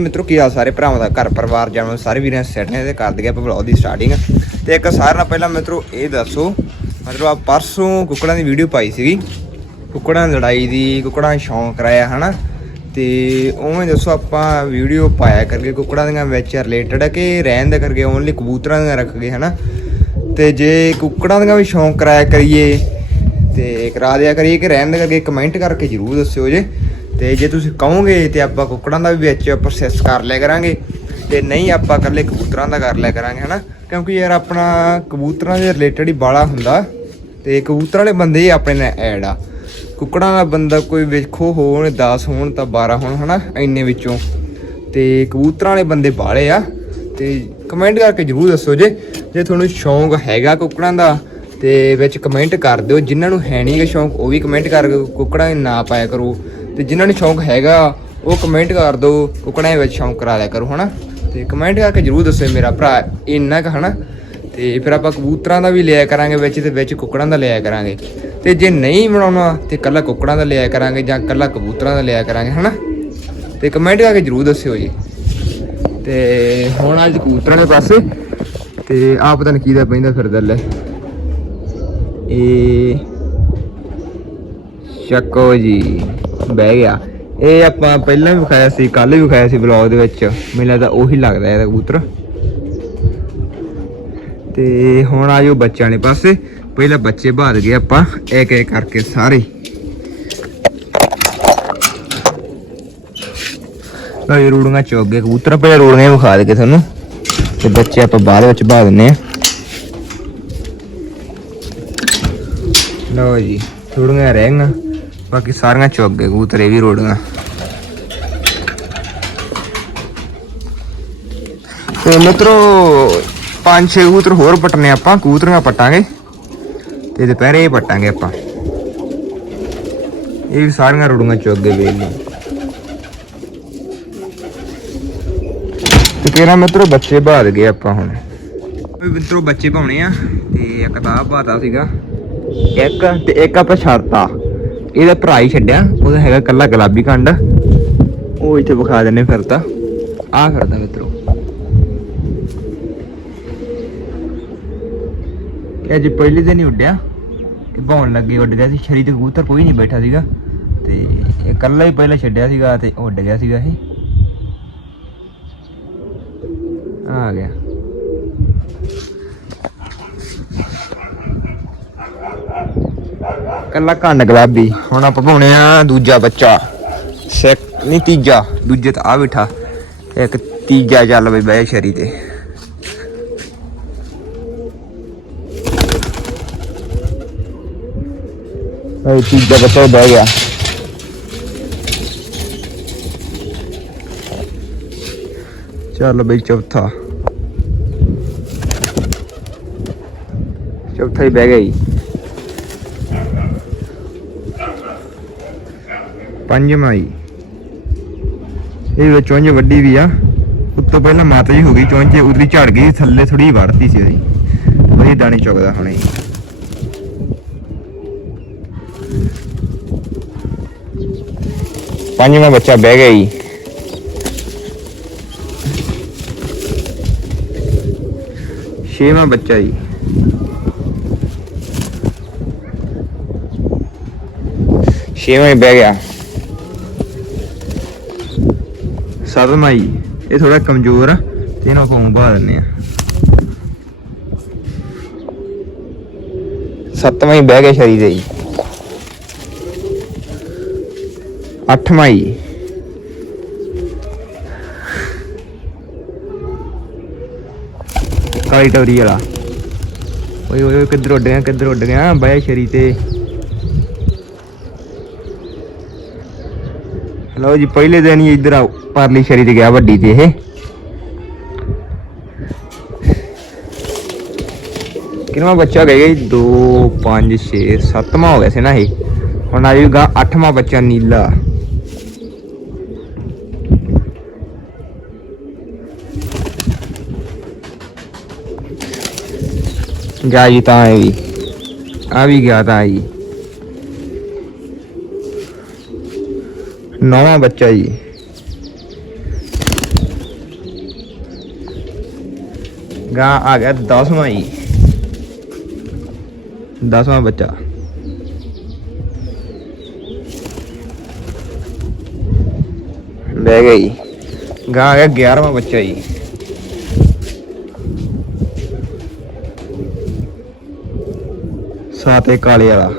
ਮਿੱਤਰੋ, ਕੀ ਹਾਲ ਸਾਰੇ ਭਰਾਵਾਂ ਦਾ? ਘਰ, ਪਰਿਵਾਰ ਜਾਣੋ ਸਾਰੇ ਵੀਰਾਂ ਸੈਟ ਨੇ ਤੇ ਕਰ ਦਈਏ ਆਪਾਂ ਵਲੌਗ ਦੀ ਸਟਾਰਟਿੰਗ ਤੇ ਇੱਕ ਸਾਰਿਆਂ ਨਾਲ ਪਹਿਲਾਂ ਮਿੱਤਰੋ, ਇਹ ਦੱਸੋ ਮਤਲਬ ਆ ਪਰਸੋਂ ਕੁੱਕੜਾਂ ਦੀ ਵੀਡੀਓ ਪਾਈ ਸੀਗੀ। ਕੁੱਕੜਾਂ ਲੜਾਈ ਦੀ, ਕੁੱਕੜਾਂ ਸ਼ੌਂਕ ਕਰਾਇਆ ਹਨਾ? ਤੇ ਉਵੇਂ ਦੱਸੋ, ਆਪਾਂ ਵੀਡੀਓ ਪਾਇਆ ਕਰਕੇ ਕੁੱਕੜਾਂ ਦੀਆਂ ਵਿੱਚ ਰਿਲੇਟਡ ਹੈ ਕਿ ਰਹਿਣ ਦੇ ਕਰਕੇ ਓਨਲੀ ਕਬੂਤਰਾਂ ਦੀਆਂ ਰੱਖ ਗਏ, ਹਨਾ? ਤੇ ਜੇ ਕੁੱਕੜਾਂ ਦੀਆਂ ਵੀ ਸ਼ੌਂਕ ਕਰਾਇਆ ਕਰੀਏ, ਤੇ ਕਰਾ ਦਿਆ ਕਰੀਏ ਕਿ ਰਹਿਣ ਦੇ ਕਰਕੇ ਕਮੈਂਟ ਕਰਕੇ ਜਰੂਰ ਦੱਸਿਓ ਜੇ। ਤੇ ਜੇ ਤੁਸੀਂ ਕਹੋਗੇ ਤੇ ਆਪਾਂ ਕੁੱਕੜਾਂ ਦਾ ਵੀ ਵਿੱਚ ਪ੍ਰੋਸੈਸ ਕਰ ਲਿਆ ਕਰਾਂਗੇ ਤੇ ਨਹੀਂ ਆਪਾਂ ਇਕੱਲੇ ਕਬੂਤਰਾਂ ਦਾ ਕਰ ਲਿਆ ਕਰਾਂਗੇ, ਹਨਾ? ਕਿਉਂਕਿ ਯਾਰ ਆਪਣਾ ਕਬੂਤਰਾਂ ਦੇ ਰਿਲੇਟਡ ਹੀ ਬਾਲਾ ਹੁੰਦਾ ਤੇ ਕਬੂਤਰਾਂ ਵਾਲੇ ਬੰਦੇ ਹੀ ਆਪਣੇ ਨਾਲ ਐਡ ਆ। ਕੁੱਕੜਾਂ ਦਾ ਬੰਦਾ ਕੋਈ ਵੇਖੋ ਹੋਣ 10 ਹੋਣ ਤਾਂ 12 ਹੋਣ, ਹਨਾ? ਇੰਨੇ ਵਿੱਚੋਂ। ਤੇ ਕਬੂਤਰਾਂ ਵਾਲੇ ਬੰਦੇ ਬਾਲੇ ਆ। ਤੇ ਕਮੈਂਟ ਕਰਕੇ ਜਰੂਰ ਦੱਸੋ ਜੇ ਜੇ ਤੁਹਾਨੂੰ ਸ਼ੌਂਕ ਹੈਗਾ ਕੁੱਕੜਾਂ ਦਾ, ਤੇ ਵਿੱਚ ਕਮੈਂਟ ਕਰ ਦਿਓ। ਜਿਨ੍ਹਾਂ ਨੂੰ ਹੈ ਨਹੀਂਗਾ ਸ਼ੌਂਕ, ਉਹ ਵੀ ਕਮੈਂਟ ਕਰਕੇ ਕੁੱਕੜਾਂ ਨਾ ਪਾਇਆ ਕਰੋ। ਤੇ ਜਿਨ੍ਹਾਂ ਨੂੰ ਸ਼ੌਂਕ ਹੈਗਾ, ਉਹ ਕਮੈਂਟ ਕਰ ਦਿਓ ਕੁੱਕੜਾਂ ਦੇ ਵਿੱਚ ਸ਼ੌਂਕ ਕਰਾ ਲਿਆ ਕਰੋ, ਹਨਾ? ਤੇ ਕਮੈਂਟ ਕਰਕੇ ਜਰੂਰ ਦੱਸਿਓ ਮੇਰਾ ਭਰਾ ਇੰਨਾ ਕੁ, ਹਨਾ? ਤੇ ਫਿਰ ਆਪਾਂ ਕਬੂਤਰਾਂ ਦਾ ਵੀ ਲਿਆ ਕਰਾਂਗੇ ਵਿੱਚ ਤੇ ਵਿੱਚ ਕੁੱਕੜਾਂ ਦਾ ਲਿਆ ਕਰਾਂਗੇ। ਤੇ ਜੇ ਨਹੀਂ ਬਣਾਉਣਾ, ਤੇ ਕੱਲਾ ਕੁੱਕੜਾਂ ਦਾ ਲਿਆ ਕਰਾਂਗੇ ਜਾਂ ਕੱਲਾ ਕਬੂਤਰਾਂ ਦਾ ਲਿਆ ਕਰਾਂਗੇ, ਹਨਾ? ਤੇ ਕਮੈਂਟ ਕਰਕੇ ਜਰੂਰ ਦੱਸਿਓ ਜੀ। ਤੇ ਹੁਣ ਅੱਜ ਕਬੂਤਰਾਂ ਦੇ ਪਾਸੇ, ਤੇ ਆ ਪਤਾ ਨਹੀਂ ਦਾ ਪੈਂਦਾ ਫਿਰਦਾ ਲੈ ਇਹ ਚੱਕੋ ਜੀ। ਬਹਿ ਗਿਆ। ਇਹ ਆਪਾਂ ਪਹਿਲਾਂ ਵੀ ਵਿਖਾਇਆ ਸੀ ਕੱਲ ਵੀ ਵਿਖਾਇਆ ਸੀ ਵਲੌਗ ਦੇ ਵਿੱਚ। ਮੈਨੂੰ ਲੱਗਦਾ ਉਹੀ ਲੱਗਦਾ ਇਹਦਾ ਕਬੂਤਰ। ਤੇ ਹੁਣ ਆਜੋ ਬੱਚਿਆਂ ਵਾਲੇ ਪਾਸੇ। ਪਹਿਲਾਂ ਬੱਚੇ ਬਾਦ ਗਏ ਆਪਾਂ, ਇੱਕ ਇੱਕ ਕਰਕੇ ਸਾਰੇ। ਲੋ ਇਹ ਰੂੜੀਆਂ ਚੁੱਕ ਗਏ ਕਬੂਤਰ ਪਹਿਲਾਂ ਰੂੜੀਆਂ ਵਿਖਾ ਦੇ ਕੇ ਤੁਹਾਨੂੰ। ਤੇ ਬੱਚੇ ਆਪਾਂ ਬਾਅਦ ਵਿੱਚ ਬਾਹ ਦਿੰਨੇ ਆ ਲਓ ਜੀ, ਰੂੜੀਆਂ ਰਹਿ ਗਈਆਂ। ਬਾਕੀ ਸਾਰੀਆਂ ਚੁੱਕ ਗਏ ਕਬੂਤਰ, ਇਹ ਵੀ ਰੋੜੀਆਂ। ਤੇ ਮਿੱਤਰੋ, ਪੰਜ ਛੇ ਕਬੂਤਰ ਹੋਰ ਪਟਨੇ ਆਪਾਂ, ਕਬੂਤਰੀਆਂ ਪਟਾਂਗੇ। ਤੇ ਦੁਪਹਿਰੇ ਇਹ ਪਟਾਂਗੇ ਆਪਾਂ। ਇਹ ਵੀ ਸਾਰੀਆਂ ਰੋੜੀਆਂ ਚੁੱਗ ਗਏ ਵੇਲੇ ਤੇ ਕਿਹੜਾ ਮਿੱਤਰੋ, ਬੱਚੇ ਬਾਦ ਗਏ ਆਪਾਂ ਹੁਣ। ਵੀ ਮਿੱਤਰੋ, ਬੱਚੇ ਪਾਉਣੇ ਆ, ਤੇ ਇੱਕ ਤਾਂ ਆਹ ਸੀਗਾ। ਇੱਕ ਤੇ ਇੱਕ ਆਪਾਂ ਛੱਡਤਾ। ਇਹਦਾ ਭਰਾ ਹੀ ਛੱਡਿਆ, ਉਹਦਾ ਹੈਗਾ ਕੱਲਾ ਗੁਲਾਬੀ ਕੰਡ ਉਹ ਇੱਥੇ ਵਿਖਾ ਦਿੰਨੇ ਫਿਰ ਤਾਂ। ਆ ਫਿਰਦਾ ਮਿੱਤਰੋ। ਇਹ ਅੱਜ ਪਹਿਲੇ ਦਿਨ ਹੀ ਉੱਡਿਆ। ਤੇ ਭੌਣ ਲੱਗੇ, ਉੱਡ ਗਿਆ ਸੀ। ਛਰੀ ਤੇ ਕਬੂਤਰ ਕੋਈ ਨਹੀਂ ਬੈਠਾ ਸੀਗਾ। ਤੇ ਇਹ ਕੱਲਾ ਹੀ ਪਹਿਲਾਂ ਛੱਡਿਆ ਸੀਗਾ ਤੇ ਉੱਡ ਗਿਆ ਸੀਗਾ ਇਹ। ਆ ਗਿਆ। ਕੱਲਾ ਕੰਨ ਗੁਲਾਬੀ। ਹੁਣ ਆਪਾਂ ਪਾਉਣੇ ਆ ਦੂਜਾ ਬੱਚਾ। ਸੈਕ ਨਹੀਂ, ਤੀਜਾ। ਦੂਜੇ ਤਾਂ ਆ ਬਿਠਾ। ਇੱਕ ਤੀਜਾ ਚੱਲ ਬਈ ਬਹਿ ਸ਼ਰੀ ਤੇ। ਇਹ ਤੀਜਾ ਬੱਚਾ ਬਹਿ ਗਿਆ। ਚੱਲ ਬਈ ਚੌਥਾ। ਚੌਥਾ ਹੀ ਬਹਿ ਗਿਆ ਜੀ। ਪੰਜਵਾਂ ਜੀ ਇਹ ਵਿੱਚ ਚੁੰਝ ਵੱਡੀ ਵੀ ਆ। ਉੱਤੋਂ ਪਹਿਲਾਂ ਮਾਤਾ ਜੀ ਹੋ ਗਈ ਚੁੰਝ ਉਤਲੀ ਝੜ ਗਈ, ਥੱਲੇ ਥੋੜੀ ਵੜਤੀ ਸੀ ਉਹਦੀ। ਉਹਦੀ ਦਾਣੇ ਚੁਗਦਾ ਹੁਣੇ। ਪੰਜਵਾਂ ਬੱਚਾ ਬਹਿ ਗਿਆ ਜੀ। ਛੇਵਾਂ ਬੱਚਾ ਜੀ। ਛੇਵਾਂ ਹੀ ਬਹਿ ਗਿਆ। ਸੱਤਵਾਂ ਜੀ ਇਹ ਥੋੜਾ ਕਮਜ਼ੋਰ ਆ ਤੇ ਇਹਨੂੰ ਆਪਾਂ ਬਾਹਰ ਦਿੰਨੇ ਆ। ਸੱਤਵਾਂ ਹੀ ਬਹਿ ਗਿਆ ਸ਼ਰੀਰ ਦੇ ਜੀ। ਅੱਠਵਾਂ ਜੀ ਕਾਲੀ ਟੋਰੀ ਵਾਲਾ। ਓਏ ਓਏ ਕਿੱਧਰ ਉੱਡ ਗਿਆ ਕਿੱਧਰ ਉੱਡ ਗਿਆ ਬਾਇਆ ਸ਼ਰੀ ਤੇ। ਲਓ ਜੀ ਪਹਿਲੇ ਦਿਨ ਹੀ ਇੱਧਰ ਆ ਪਰਲੀ ਸ਼ਰੀ ਤੇ ਗਿਆ ਵੱਡੀ ਤੇ ਇਹ। ਕਿੰਨਾ ਬੱਚਾ ਗਿਆ ਜੀ 2 5 6 7ਵਾਂ ਹੋ ਗਿਆ ਸੀ ਨਾ ਇਹ। ਹੁਣ ਆ ਜਾਊਗਾ 8ਵਾਂ ਬੱਚਾ ਨੀਲਾ। ਗਿਆ ਜੀ ਤਾਂ ਇਹ ਵੀ ਆ ਵੀ ਗਿਆ ਤਾਂ ਜੀ ਨੌਵਾਂ ਬੱਚਾ ਜੀ। ਗਾਂ ਆ ਗਿਆ 10ਵਾਂ ਹੀ 10ਵਾਂ ਬੱਚਾ। ਬਹਿ ਗਈ ਗਾਂ ਆ ਗਿਆ 11ਵਾਂ ਬੱਚਾ ਜੀ। ਸਾਤੇ ਕਾਲੇ ਵਾਲਾ।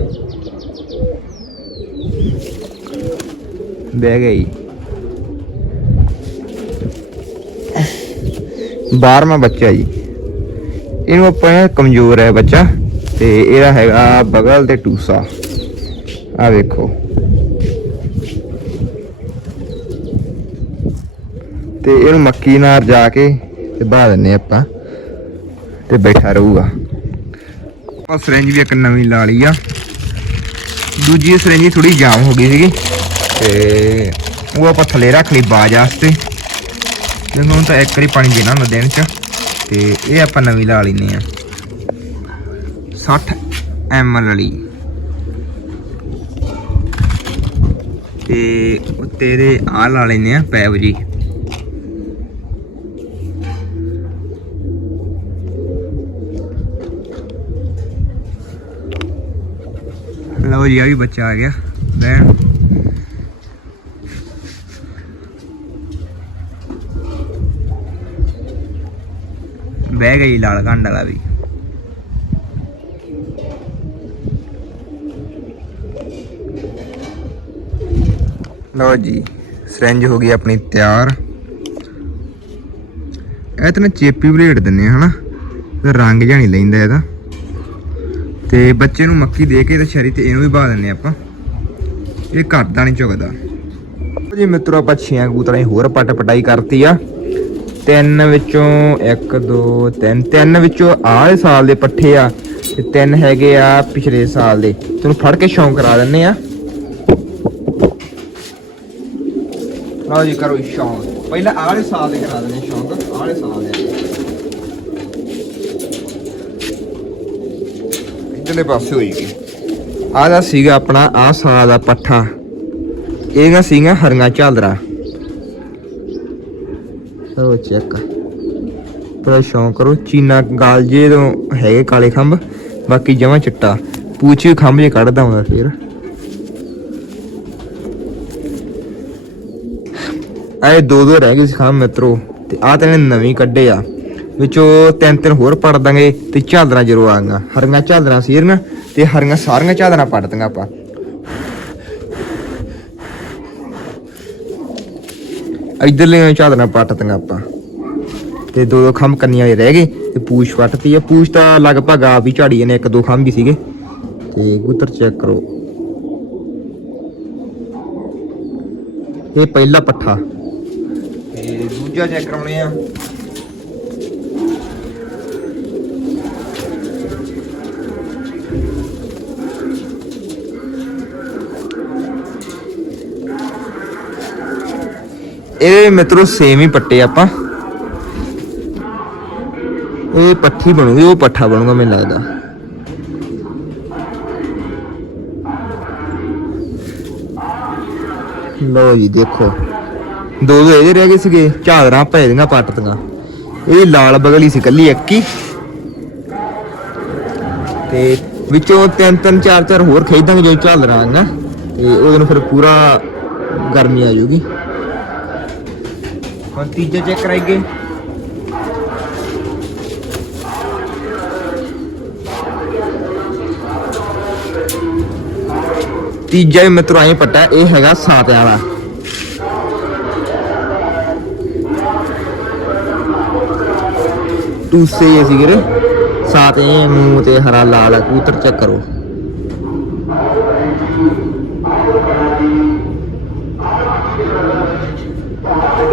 ਬਹਿ ਗਈ 12ਵਾਂ ਬੱਚਾ ਜੀ। ਇਹਨੂੰ ਆਪਾਂ ਕਮਜ਼ੋਰ ਹੈ ਬੱਚਾ, ਤੇ ਇਹਦਾ ਹੈਗਾ ਬਗਲ ਤੇ ਟੂਸਾ। ਆ ਵੇਖੋ। ਤੇ ਇਹਨੂੰ ਮੱਕੀ ਨਾਲ ਜਾ ਕੇ ਤੇ ਬਾਹ ਦਿੰਨੇ ਆਪਾਂ, ਤੇ ਬੈਠਾ ਰਹੂਗਾ। ਆਪਾਂ ਸਿਰੰਜ ਵੀ ਇੱਕ ਨਵੀਂ ਲਾ ਲਈ ਆ। ਦੂਜੀ ਸਿਰੰਜ ਥੋੜੀ ਜਾਮ ਹੋ ਗਈ ਸੀਗੀ, ਤੇ ਉਹ ਆਪਾਂ ਥੱਲੇ ਰੱਖ ਲਈ ਬਾਜ ਵਾਸਤੇ। ਜਿਵੇਂ ਤਾਂ ਇੱਕ ਵਾਰੀ ਪਾਣੀ ਦੇਣਾ ਹੁੰਦਾ ਦਿਨ ਚ। ਤੇ ਇਹ ਆਪਾਂ ਨਵੀਂ ਲਾ ਲੈਨੇ ਆ 60 ml ਵਾਲੀ। ਤੇ ਉੱਤੇ ਦੇ ਆ ਲਾ ਲੈਨੇ ਆ ਪੈਪ ਜੀ। ਲਓ ਜੀ ਆ ਵੀ ਬੱਚਾ ਆ ਗਿਆ। ਬੈਣ ਬਹਿ ਗਈ ਲਾਲ ਕੰਡ ਵਾਲਾ ਵੀ। ਲਓ ਜੀ ਸਿਰੰਜ ਹੋ ਗਈ ਆਪਣੀ ਤਿਆਰ। ਇਹ ਤਾਂ ਨਾ ਚੇਪੀ ਬਲੇਡ ਦਿੰਨੇ ਆ, ਹਨਾ? ਤੇ ਰੰਗ ਜਿਹਾ ਨਹੀਂ ਲੈਂਦਾ ਇਹਦਾ। ਤੇ ਬੱਚੇ ਨੂੰ ਮੱਕੀ ਦੇ ਕੇ ਤੇ ਸ਼ਰੀ ਤੇ ਇਹਨੂੰ ਵੀ ਬਾ ਦਿੰਨੇ ਆਪਾਂ। ਇਹ ਘਰ ਦਾ ਨਹੀਂ ਝੁਕਦਾ ਜੀ, ਮਿੱਤਰੋ, ਆਪਾਂ ਛੀਆਂ ਕਬੂਤਰਾਂ ਦੀ ਹੋਰ ਪੱਟ ਪਟਾਈ ਕਰਤੀ ਆ। ਤਿੰਨ ਵਿੱਚੋਂ 1 2 3 ਤਿੰਨ ਵਿੱਚੋਂ ਆਹ ਸਾਲ ਦੇ ਪੱਠੇ ਆ ਤੇ ਤਿੰਨ ਹੈਗੇ ਆ ਪਿਛਲੇ ਸਾਲ ਦੇ। ਤੈਨੂੰ ਫੜ ਕੇ ਸ਼ੌਂਕ ਕਰਾ ਦਿੰਨੇ ਆ। ਲਓ ਜੀ, ਕਰੋ ਸ਼ੌਂਕ। ਪਹਿਲਾਂ ਆਹ ਸਾਲ ਦੇ ਕਰਾ ਦਿੰਨੇ ਸ਼ੌਂਕ। ਆਹ ਸਾਲ ਦੇ। ਇਧਰਲੇ ਪਾਸੇ ਹੋਈ ਗਈ। ਆਹ ਦਾ ਸੀਗਾ ਆਪਣਾ, ਆਹ ਸਾਲ ਦਾ ਪੱਠਾ। ਇਹਗਾ ਸੀਗਾ ਹਰੀਆਂ ਝਾਲਰਾ ਕਰੋ ਚੈੱਕ ਬੜਾ ਸ਼ੌਂਕ ਕਰੋ ਚੀਨਾ ਗਾਲ ਜੇ ਤੋਂ ਹੈਗੇ ਕਾਲੇ ਖੰਭ, ਬਾਕੀ ਜਮਾ ਚਿੱਟਾ। ਪੂਛ ਖੰਭ ਜੇ ਕੱਢਦਾ ਹੁੰਦਾ ਫੇਰ। ਆਏ ਦੋ ਦੋ ਰਹਿ ਗਏ ਸੀ ਖੰਭ ਮਿੱਤਰੋ, ਤੇ ਆਹ ਤਾਂ ਇਹਨੇ ਨਵੀਂ ਕੱਢੇ ਆ। ਵਿੱਚੋਂ ਤਿੰਨ ਤਿੰਨ ਹੋਰ ਪੜ ਦਾਂਗੇ ਤੇ ਝਾਲਰਾਂ ਜ਼ਰੂਰ ਆਂਗਾ ਹਰੀਆਂ ਝਾਲਰਾਂ ਸੀਰੀਆਂ ਤੇ ਹਰੀਆਂ ਸਾਰੀਆਂ ਝਾਲਰਾਂ ਪੜ ਦਾਂਗਾ ਆਪਾਂ। ਇਧਰਲੇ ਝਾਲਰਾਂ ਪੱਟ ਆਪਾਂ। ਤੇ ਦੋ ਦੋ ਖੰਭ ਕੰਨੀਆਂ ਵਾਲੇ ਰਹਿ ਗਏ, ਤੇ ਪੂਛ ਵੱਟਤੀ ਆ। ਪੂਛ ਤਾਂ ਲਗਭਗ ਆਪ ਹੀ ਝਾੜੀ ਨੇ ਇੱਕ ਦੋ ਖੰਭ ਹੀ ਸੀਗੇ। ਤੇ ਕਬੂਤਰ ਚੈੱਕ ਕਰੋ। ਇਹ ਪਹਿਲਾ ਪੱਠਾ। ਤੇ ਦੂਜਾ ਚੈੱਕ ਕਰਾਉਣੇ ਆ। ਇਹ ਮਿੱਤਰੋ ਸੇਮ ਹੀ ਪੱਟੇ ਆਪਾਂ। ਇਹ ਪੱਠੀ ਬਣੂਗੀ, ਉਹ ਪੱਠਾ ਬਣੂਗਾ ਮੈਨੂੰ ਲੱਗਦਾ। ਲਓ ਜੀ, ਦੇਖੋ। ਦੋ ਦੋ ਇਹਦੇ ਰਹਿ ਗਏ ਸੀਗੇ, ਝਾਦਰਾਂ ਪੈ ਦੀਆਂ ਪੱਟਦੀਆਂ ਇਹ ਲਾਲ ਬਗਲੀ ਸੀ ਕੱਲੀ, ਇੱਕ ਹੀ। ਤੇ ਵਿੱਚੋਂ ਤਿੰਨ ਤਿੰਨ, ਚਾਰ ਚਾਰ ਹੋਰ ਖੇਦਾਂਗੇ ਜੋ ਝਾਲਰਾਂ ਆਂਗਾ ਤੇ ਉਹਦੇ ਨੂੰ ਫਿਰ ਪੂਰਾ ਗਰਮੀ ਆ ਜਾਊਗੀ। ਹੁਣ ਤੀਜਾ ਚੈੱਕ ਕਰਾਈਏ ਤੀਜਾ ਵੀ ਮਿੱਤਰੋ ਆਏ ਪੱਟਾ ਇਹ ਹੈਗਾ ਸਾਤਿਆਂ ਵਾਲਾ ਟੂਸੇ ਹੀ ਸੀ ਵੀਰੇ ਸਾਤੇ ਮੂੰਹ ਤੇ ਹਰਾ ਲਾਲ ਆ, ਕਬੂਤਰ ਚੈੱਕ ਕਰੋ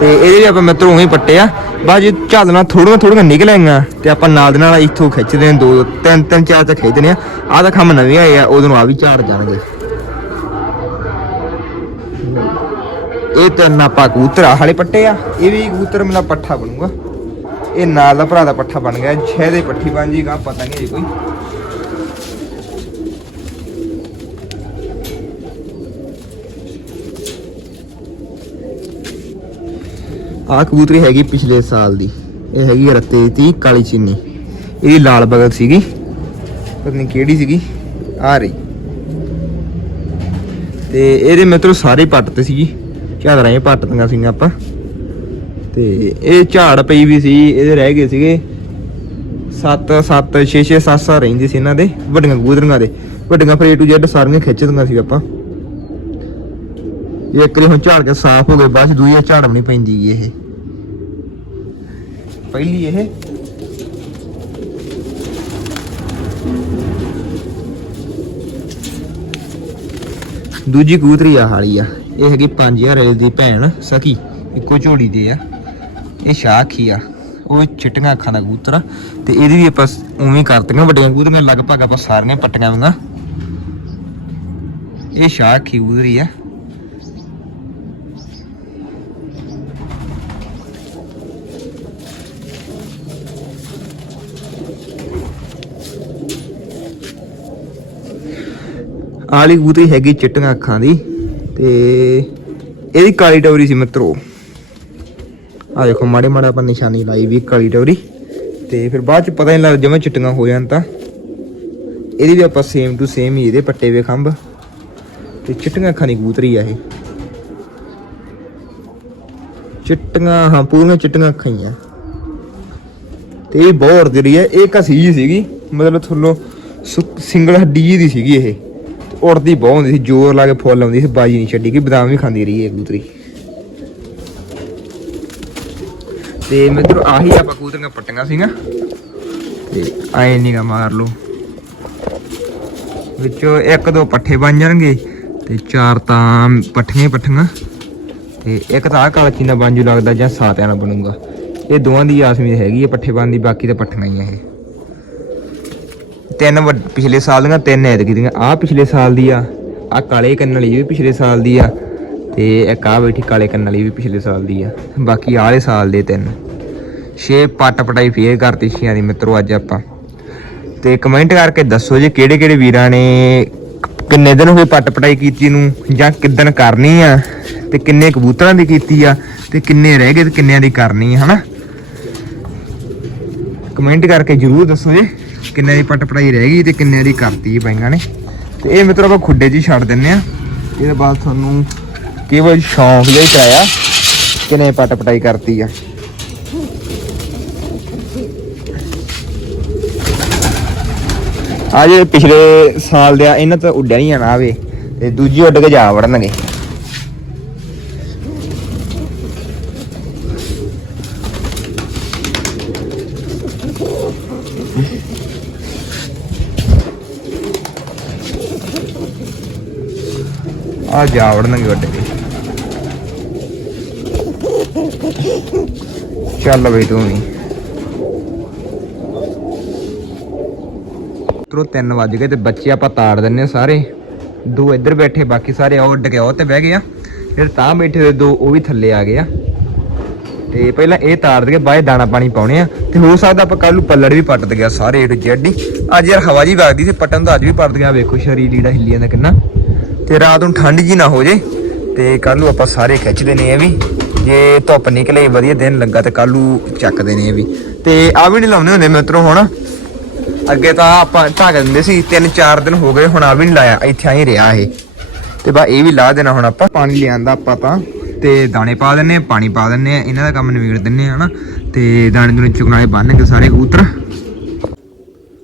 ਤੇ ਇਹਦੇ ਵੀ ਆਪਾਂ ਮਿੱਤਰੋ ਉਵੇਂ ਪੱਟੇ ਆ। ਬਾਅਦ ਚ ਝਾਲਣਾ ਥੋੜੀਆਂ ਥੋੜੀਆਂ ਨਿਕਲ ਆਈਆਂ ਤੇ ਆਪਾਂ ਨਾਲ ਦੇ ਨਾਲ ਇੱਥੋਂ ਖਿੱਚਦੇ ਨੇ ਦੋ, ਤਿੰਨ ਤਿੰਨ, ਚਾਰ ਤੇ ਖਿੱਚਦੇ ਨੇ ਆਹ ਤਾਂ ਖੰਮ ਨਵੇਂ ਆਏ ਆ ਉਦੋਂ ਆ ਵੀ ਝਾੜ ਜਾਣਗੇ। ਇਹ ਤਿੰਨ ਆਪਾਂ ਕਬੂਤਰ ਆ ਹਾਲੇ ਪੱਟੇ ਆ। ਇਹ ਵੀ ਕਬੂਤਰ ਮੇਰਾ ਪੱਠਾ ਬਣੂਗਾ। ਇਹ ਨਾਲ ਦਾ ਭਰਾ ਦਾ ਪੱਠਾ ਬਣ ਗਿਆ। ਛੇ ਦੇ ਪੱਠੀ ਬਣ ਜੀਗਾ ਪਤਾ ਨਹੀਂ ਕੋਈ। ਆਹ ਕਬੂਤਰੀ ਹੈਗੀ ਪਿਛਲੇ ਸਾਲ ਦੀ। ਇਹ ਹੈਗੀ ਰੱਤੇ ਦੀ ਕਾਲੀ ਚੀਨੀ। ਇਹਦੀ ਲਾਲ ਬਗਲ ਸੀਗੀ। ਪਤਾ ਨਹੀਂ ਕਿਹੜੀ ਸੀਗੀ। ਆ ਰਹੀ। ਤੇ ਇਹਦੇ ਮਿੱਤਰੋ ਸਾਰੇ ਪੱਟ ਤੇ ਸੀ ਝਾੜਾਂ ਇਹ ਪੱਟਦੀਆਂ ਸੀਗੀਆਂ ਆਪਾਂ। ਤੇ ਇਹ ਝਾੜ ਪਈ ਵੀ ਸੀ। ਇਹਦੇ ਰਹਿ ਗਏ ਸੀਗੇ। 7 7 6 6 7 7 ਰਹਿੰਦੇ ਸੀ ਇਹਨਾਂ ਦੇ। ਵੱਡੀਆਂ ਕਬੂਤਰੀਆਂ ਦੇ। ਵੱਡੀਆਂ ਫਰੇ ਟੂ to Z ਸਾਰੀਆਂ ਖਿੱਚਦੀਆਂ ਸੀ ਆਪਾਂ। ਇੱਕ ਵਾਰੀ ਹੁਣ ਝਾੜ ਕੇ ਸਾਫ਼ ਹੋ ਗਏ, ਬਾਅਦ ਚ ਦੂਜੀ ਝਾੜ ਵੀ ਪੈਂਦੀ ਗੀ ਇਹ। ਪਹਿਲੀ ਇਹ। ਦੂਜੀ ਕਬੂਤਰੀ ਆ ਹਾਲੀ ਆ। ਇਹ ਹੈਗੀ 5000 ਰੇਲ ਦੀ ਭੈਣ ਸਕੀ ਇੱਕੋ ਝੋੜੀ ਦੇ ਆ। ਇਹ ਸ਼ਾਖੀ ਆ। ਉਹ ਚਿੱਟੀਆਂ ਅੱਖਾਂ ਦਾ ਕਬੂਤਰ ਆ। ਤੇ ਇਹਦੀ ਵੀ ਆਪਾਂ ਉਵੇਂ ਹੀ ਕਰਤੀਆਂ ਵੱਡੀਆਂ ਕਬੂਤਰੀਆਂ, ਲਗਭਗ ਆਪਾਂ ਸਾਰੀਆਂ ਪੱਟੀਆਂ ਵਾਂਗਾ। ਇਹ ਸ਼ਾਖੀ ਕਬੂਤਰੀ ਆ। ਆਲੀ ਕਬੂਤਰੀ ਹੈਗੀ ਚਿੱਟੀਆਂ ਅੱਖਾਂ ਦੀ ਤੇ ਇਹਦੀ ਕਾਲੀ ਟੌਰੀ ਸੀ ਮਿੱਤਰੋ। ਆ ਦੇਖੋ, ਮਾੜੇ ਮਾੜੇ ਆਪਾਂ ਨਿਸ਼ਾਨੀ ਲਾਈ ਵੀ ਕਾਲੀ ਟੌਰੀ। ਤੇ ਫਿਰ ਬਾਅਦ ਚ ਪਤਾ ਨਹੀਂ ਲੱਗਦਾ ਜਿਵੇਂ ਚਿੱਟੀਆਂ ਹੋ ਜਾਣ ਤਾਂ। ਇਹਦੀ ਵੀ ਆਪਾਂ ਸੇਮ ਟੂ ਸੇਮ ਹੀ ਇਹਦੇ ਪੱਟੇ ਵੇ ਖੰਭ। ਤੇ ਚਿੱਟੀਆਂ ਅੱਖਾਂ ਦੀ ਕਬੂਤਰੀ ਆ ਇਹ। ਚਿੱਟੀਆਂ, ਹਾਂ, ਪੂਰੀਆਂ ਚਿੱਟੀਆਂ ਅੱਖਾਂ ਹੀ ਆ। ਤੇ ਇਹ ਬਹੁਤ ਜਿਹੜੀ ਹੈ ਇਹ ਘਸੀ ਜਿਹੀ ਸੀਗੀ ਮਤਲਬ ਥੱਲੋਂ ਸਿੰਗਲ ਹੱਡੀ ਜਿਹੀ ਦੀ ਸੀਗੀ ਇਹ। ਉੜਦੀ ਬਹੁਤ ਹੁੰਦੀ ਸੀ, ਜ਼ੋਰ ਲਾ ਕੇ ਫੁੱਲ ਆਉਂਦੀ ਸੀ, ਬਾਜੀ ਨਹੀਂ ਛੱਡੀ, ਕਿ ਬਦਾਮ ਵੀ ਖਾਂਦੀ ਰਹੀ ਹੈ ਕਬੂਤਰੀ ਤੇ ਮਿੱਤਰੋ, ਆਹੀ ਆਪਾਂ ਕਬੂਤਰੀਆਂ ਪੱਟੀਆਂ ਸੀਗਾ ਤੇ ਆਏ ਨੀਗਾ ਮਾਰ ਲਓ। ਵਿੱਚੋਂ ਇੱਕ ਦੋ ਪੱਠੇ ਬਣ ਜਾਣਗੇ, ਤੇ ਚਾਰ ਤਾਂ ਪੱਠੀਆਂ ਹੀ ਪੱਠੀਆਂ। ਤੇ ਇੱਕ ਤਾਂ ਆਹ ਕਾਲਾ ਚੀਨਾ ਬਣ ਲੱਗਦਾ ਜਾਂ ਸਾਤਿਆਂ ਨਾਲ ਬਣੂਗਾ। ਇਹ ਦੋਵਾਂ ਦੀ ਆਸਮੀ ਹੈਗੀ ਹੈ ਪੱਠੇ ਬਣ ਦੀ, ਬਾਕੀ ਤਾਂ ਪੱਠੀਆਂ ਹੀ ਆ ਇਹ। ਤਿੰਨ ਵੱਡ- ਪਿਛਲੇ ਸਾਲ ਦੀਆਂ ਤਿੰਨ ਐਤਕੀ ਦੀਆਂ। ਆਹ ਪਿਛਲੇ ਸਾਲ ਦੀ ਆ, ਆਹ ਕਾਲੇ ਕੰਨ ਵਾਲੀ ਵੀ ਪਿਛਲੇ ਸਾਲ ਦੀ ਆ, ਤੇ ਇੱਕ ਆਹ ਬੈਠੀ ਕਾਲੇ ਕੰਨ ਵਾਲੀ ਵੀ ਪਿਛਲੇ ਸਾਲ ਦੀ ਆ। ਬਾਕੀ ਆਲੇ ਸਾਲ ਦੇ ਤਿੰਨ। ਛੇ ਪੱਟ ਪਟਾਈ ਫੇਰ ਕਰਤੀ ਛੀਆਂ ਦੀ ਮਿੱਤਰੋ ਅੱਜ ਆਪਾਂ। ਤੇ ਕਮੈਂਟ ਕਰਕੇ ਦੱਸੋ ਜੀ ਕਿਹੜੇ ਕਿਹੜੇ ਵੀਰਾਂ ਨੇ ਕਿੰਨੇ ਦਿਨ ਹੋਏ ਪੱਟ ਪਟਾਈ ਕੀਤੀ ਨੂੰ, ਜਾਂ ਕਿੱਦਣ ਕਰਨੀ ਆ, ਤੇ ਕਿੰਨੇ ਕਬੂਤਰਾਂ ਦੀ ਕੀਤੀ ਆ, ਤੇ ਕਿੰਨੇ ਰਹਿ ਗਏ ਤੇ ਕਿੰਨਿਆਂ ਦੀ ਕਰਨੀ ਆ, ਹਨਾ? ਕਮੈਂਟ ਕਰਕੇ ਜਰੂਰ ਦੱਸੋ ਜੀ। ਕਿੰਨੇ ਦੀ ਪੱਟ ਪਟਾਈ ਰਹਿ ਗਈ ਤੇ ਕਿੰਨੇ ਦੀ ਕਰਤੀ ਹੈ ਬਾਈਆਂ ਨੇ। ਤੇ ਇਹ ਮਿੱਤਰੋ ਆਪਾਂ ਖੁੱਡੇ 'ਚ ਹੀ ਛੱਡ ਦਿੰਨੇ ਆ ਇਹਦੇ ਬਾਅਦ ਤੁਹਾਨੂੰ ਕੇਵਲ ਸ਼ੌਂਕ ਜਿਹਾ ਹੀ ਕਰਾਇਆ ਕਿੰਨੇ ਪੱਟ ਪਟਾਈ ਕਰਤੀ ਆ। ਆ ਜੇ ਪਿਛਲੇ ਸਾਲ ਦੇ ਇਹਨਾਂ ਤਾਂ ਉੱਡਿਆ ਨਹੀਂ ਜਾਣਾ ਆਵੇ ਤੇ ਦੂਜੀ ਉੱਡ ਕੇ ਜਾ ਵੜਨਗੇ। ਆ ਜਾ ਵੜਨਗੇ ਚੱਲ ਬਈ ਤੂੰ ਵੀ ਤਰੋ 3 ਵੱਜ ਗਏ ਤੇ ਬੱਚੇ ਆਪਾਂ ਤਾੜ ਦਿੰਨੇ ਆ ਸਾਰੇ ਦੋ ਇੱਧਰ ਬੈਠੇ ਬਾਕੀ ਸਾਰੇ ਉਹ ਉੱਡ ਕੇ ਉਹ ਤੇ ਬਹਿ ਗਏ ਆ ਜਿਹੜੇ ਤਾਂ ਬੈਠੇ ਹੋਏ ਦੋ ਉਹ ਵੀ ਥੱਲੇ ਆ ਗਏ ਆ ਤੇ ਪਹਿਲਾਂ ਇਹ ਤਾੜ ਦਗੇ ਬਾਅਦ ਦਾਣਾ ਪਾਣੀ ਪਾਉਣੇ ਆ ਤੇ ਹੋ ਸਕਦਾ ਆਪਾਂ ਕੱਲ ਨੂੰ ਪੱਲੜ ਵੀ ਪੱਟ ਦਗੇ ਸਾਰੇ ਏ ਟੂ ਜ਼ੈਡ ਅੱਜ ਯਾਰ ਹਵਾ ਜੀ ਵਗਦੀ ਸੀ ਪੱਟਣ ਦਾ ਅੱਜ ਵੀ ਪੱਟ ਗਿਆ ਵੇਖੋ ਸ਼ਰੀਰ ਲੀੜਾ ਹਿੱਲੀ ਜਾਂਦਾ ਕਿੰਨਾ ਤੇ ਰਾਤ ਨੂੰ ਠੰਡ ਜੀ ਨਾ ਹੋ ਜੇ ਤੇ ਕੱਲ ਨੂੰ ਆਪਾਂ ਸਾਰੇ ਖਿੱਚਦੇ ਨੇ ਇਹ ਵੀ। ਜੇ ਧੁੱਪ ਨਿਕਲੇ ਵਧੀਆ ਦਿਨ ਲੱਗਾ ਤੇ ਕੱਲ ਨੂੰ ਚੱਕਦੇ ਨੇ ਇਹ ਵੀ। ਤੇ ਆ ਵੀ ਨਹੀਂ ਲਾਉਂਦੇ ਹੁੰਦੇ ਮਿੱਤਰੋ ਹੁਣ। ਅੱਗੇ ਤਾਂ ਆਪਾਂ ਢੱਕ ਦਿੰਦੇ ਸੀ, ਤਿੰਨ ਚਾਰ ਦਿਨ ਹੋ ਗਏ ਹੁਣ ਆ ਵੀ ਨਹੀਂ ਲਾਇਆ, ਇੱਥੇ ਆਈ ਰਿਹਾ ਇਹ। ਤੇ ਬਾ ਇਹ ਵੀ ਲਾ ਦੇਣਾ ਹੁਣ ਆਪਾਂ। ਪਾਣੀ ਲਿਆਂਦਾ ਆਪਾਂ ਤਾਂ, ਤੇ ਦਾਣੇ ਪਾ ਦਿੰਨੇ ਆ, ਪਾਣੀ ਪਾ ਦਿੰਨੇ ਆ, ਇਹਨਾਂ ਦਾ ਕੰਮ ਨਿਬੇੜ ਦਿੰਨੇ ਆ, ਹਨਾ। ਤੇ ਦਾਣੇ ਦੁਨੇ ਚੁਗਣਾਲੇ ਬੰਨ੍ਹ ਕੇ ਸਾਰੇ ਕਬੂਤਰ।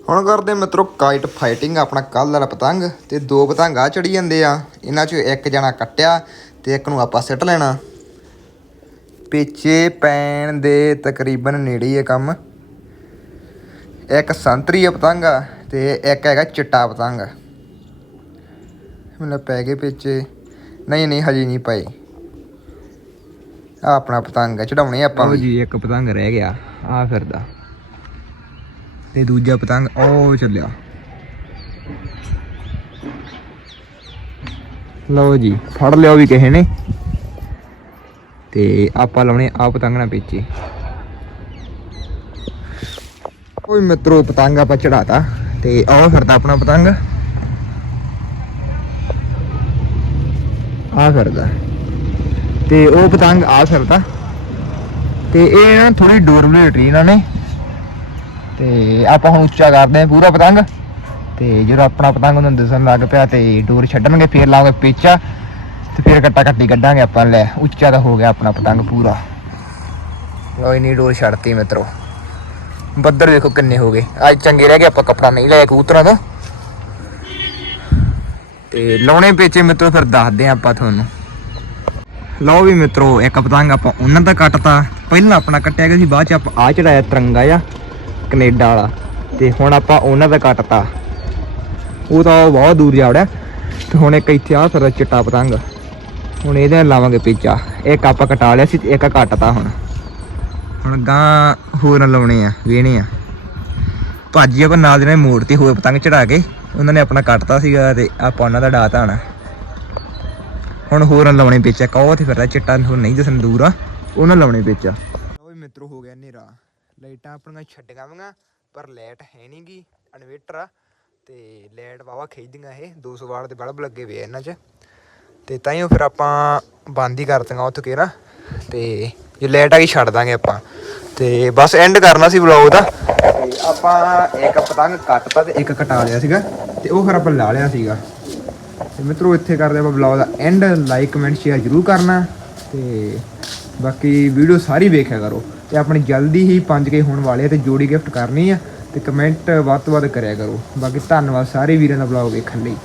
ਹੁਣ ਕਰਦੇ ਮਿੱਤਰੋ ਕਾਈਟ ਫਾਈਟਿੰਗ ਆਪਣਾ ਕੱਲ ਵਾਲਾ ਪਤੰਗ ਤੇ ਦੋ ਪਤੰਗ ਆ ਚੜੀ ਜਾਂਦੇ ਆ। ਇਹਨਾਂ ਚੋਂ ਇੱਕ ਜਣਾ ਕੱਟਿਆ ਤੇ ਇੱਕ ਨੂੰ ਆਪਾਂ ਸਿੱਟ ਲੈਣਾ। ਪਿੱਛੇ ਪੈਣ ਦੇ ਤਕਰੀਬਨ ਨੇੜੇ ਹੀ ਇਹ ਕੰਮ। ਇੱਕ ਸੰਤਰੀ ਪਤੰਗ ਆ ਤੇ ਇੱਕ ਹੈਗਾ ਚਿੱਟਾ ਪਤੰਗ। ਮੈਨੂੰ ਪੈ ਗਏ ਪਿੱਛੇ। ਨਹੀਂ ਨਹੀਂ ਹਜੇ ਨਹੀਂ ਪਏ। ਆ ਆਪਣਾ ਪਤੰਗ ਚੜਾਉਣੇ ਆਪਾਂ ਜੀ ਇੱਕ ਪਤੰਗ ਰਹਿ ਗਿਆ। ਆ ਫਿਰਦਾ। ਤੇ ਦੂਜਾ ਪਤੰਗ, ਉਹ ਚੱਲਿਆ। ਲਓ ਜੀ, ਫੜ ਲਿਓ ਵੀ ਕਿਸੇ ਨੇ। ਤੇ ਆਪਾਂ ਲਾਉਣੇ ਆ ਪਤੰਗ ਨਾ ਪਿੱਛੇ ਕੋਈ ਮਿੱਤਰੋ, ਪਤੰਗ ਆਪਾਂ ਚੜਾਤਾ ਤੇ ਆਹ ਫਿਰਦਾ ਆਪਣਾ ਪਤੰਗ। ਆ ਫਿਰਦਾ। ਤੇ ਉਹ ਪਤੰਗ ਆ ਫਿਰਦਾ। ਤੇ ਇਹ ਨਾ ਥੋੜੀ ਡੋਰਬਲੇਟਰੀ ਇਹਨਾਂ ਨੇ। ਤੇ ਆਪਾਂ ਹੁਣ ਉੱਚਾ ਕਰਦੇ ਆ ਪੂਰਾ ਪਤੰਗ। ਤੇ ਜਦੋਂ ਆਪਣਾ ਪਤੰਗ ਉਹਨਾਂ ਨੂੰ ਦਿਸਣ ਲੱਗ ਪਿਆ ਤੇ ਡੋਰ ਛੱਡਣਗੇ, ਫੇਰ ਲਾਵਾਂਗੇ ਪੇਚਾ ਤੇ ਫੇਰ ਕੱਟਾ ਕੱਟੀ ਕੱਢਾਂਗੇ ਆਪਾਂ ਲੈ। ਉੱਚਾ ਤਾਂ ਹੋ ਗਿਆ ਆਪਣਾ ਪਤੰਗ ਪੂਰਾ। ਲੋ ਇਨੀ ਡੋਰ ਛੱਡਤੀ ਮਿੱਤਰੋ। ਬੱਦਲ ਦੇਖੋ ਕਿੰਨੇ ਹੋ ਗਏ। ਅੱਜ ਚੰਗੇ ਰਹਿ ਗਏ, ਆਪਾਂ ਕੱਪੜਾ ਨਹੀਂ ਲਿਆ ਕਬੂਤਰਾਂ ਦਾ। ਤੇ ਲਾਉਣੇ ਪੇਚੇ ਮਿੱਤਰੋ, ਫਿਰ ਦੱਸਦੇ ਆ ਆਪਾਂ ਤੁਹਾਨੂੰ। ਲਓ ਵੀ ਮਿੱਤਰੋ, ਇੱਕ ਪਤੰਗ ਆਪਾਂ ਉਹਨਾਂ ਦਾ ਕੱਟਤਾ। ਪਹਿਲਾਂ ਆਪਣਾ ਕੱਟਿਆ ਗਿਆ ਸੀ, ਬਾਅਦ ਚ ਆਪਾਂ ਆ ਚੜਾਇਆ, ਤਿਰੰਗਾ ਆ ਕੈਨੇਡਾ ਵਾਲਾ। ਤੇ ਹੁਣ ਆਪਾਂ ਉਹਨਾਂ ਦਾ ਕੱਟਤਾ। ਉਹ ਤਾਂ ਬਹੁਤ ਦੂਰ ਜਾ ਵੜਿਆ। ਤੇ ਹੁਣ ਇੱਕ ਇੱਥੇ ਆ ਫਿਰ ਚਿੱਟਾ ਪਤੰਗ। ਹੁਣ ਇਹਦੇ ਨਾਲ ਲਾਵਾਂਗੇ ਪੀਚਾ। ਇੱਕ ਆਪਾਂ ਕਟਾ ਲਿਆ ਸੀ ਤੇ ਇੱਕ ਕੱਟਤਾ ਹੁਣ। ਹੁਣ ਗਾਂ ਹੋਰ ਲਾਉਣੇ ਆ ਵੇਣੇ ਆ। ਭਾਜੀ ਆਪਾਂ ਨਾਲ ਦੇ ਨਾਲ ਮੋੜ ਤੇ ਹੋਰ ਪਤੰਗ ਚੜਾ ਕੇ। ਉਹਨਾਂ ਨੇ ਆਪਣਾ ਕੱਟਤਾ ਸੀਗਾ ਤੇ ਆਪਾਂ ਉਹਨਾਂ ਦਾ ਡਾਤਾ ਹਣਾ ਹੁਣ ਹੋਰ ਲਾਉਣੇ ਵਿੱਚ ਕਹੋ ਤੇ ਫਿਰਦਾ ਚਿੱਟਾ ਹੁਣ ਨਹੀਂ ਦਿਸਣ ਦੂਰ ਆ। ਉਹਨਾਂ ਲਾਉਣੇ ਵਿੱਚ ਓਏ ਮਿੱਤਰੋ, ਹੋ ਗਿਆ ਹਨੇਰਾ। ਲਾਈਟਾਂ ਆਪਣੀਆਂ ਛੱਡੀਆਂ ਵਾਂਗਾ ਪਰ ਲਾਈਟ ਹੈ ਨਹੀਂਗੀ ਇਨਵੇਟਰ ਆ, ਤੇ ਲਾਈਟ ਵਾਵਾ ਖਿੱਚਦੀਆਂ ਇਹ 200 ਵਾਟ ਦੇ ਬਲਬ ਲੱਗੇ ਹੋਏ ਆ ਇਹਨਾਂ 'ਚ। ਤੇ ਤਾਈਓ ਫਿਰ ਆਪਾਂ ਬੰਦ ਹੀ ਕਰ ਦਿੰਗਾ ਉੱਥੇ ਕਿਹੜਾ ਤੇ ਜੇ ਲਾਈਟ ਆ ਗਈ ਛੱਡ ਦਾਂਗੇ ਆਪਾਂ। ਤੇ ਬਸ ਐਂਡ ਕਰਨਾ ਸੀ ਵਲੌਗ ਦਾ। ਤੇ ਆਪਾਂ ਇੱਕ ਪਤੰਗ ਕੱਟਤਾ ਤੇ ਇੱਕ ਕਟਾ ਲਿਆ ਸੀਗਾ, ਤੇ ਉਹ ਫਿਰ ਆਪਾਂ ਲਾ ਲਿਆ ਸੀਗਾ। ਤੇ ਮਿੱਤਰੋ, ਇੱਥੇ ਕਰਦੇ ਆਪਾਂ ਬਲੌਗ ਦਾ ਐਂਡ ਲਾਈਕ ਕਮੈਂਟ ਸ਼ੇਅਰ ਜਰੂਰ ਕਰਨਾ। ਤੇ ਬਾਕੀ ਵੀਡੀਓ ਸਾਰੀ ਵੇਖਿਆ ਕਰੋ। ਤੇ ਆਪਣੇ ਜਲਦੀ ਹੀ 5k ਹੋਣ ਵਾਲੇ ਆ ਤੇ ਜੋੜੀ ਗਿਫਟ ਕਰਨੀ ਆ ਤੇ ਕਮੈਂਟ ਵੱਧ ਤੋਂ ਵੱਧ ਕਰਿਆ ਕਰੋ। ਬਾਕੀ ਧੰਨਵਾਦ ਸਾਰੇ ਵੀਰਾਂ ਦਾ ਬਲੌਗ ਵੇਖਣ ਲਈ।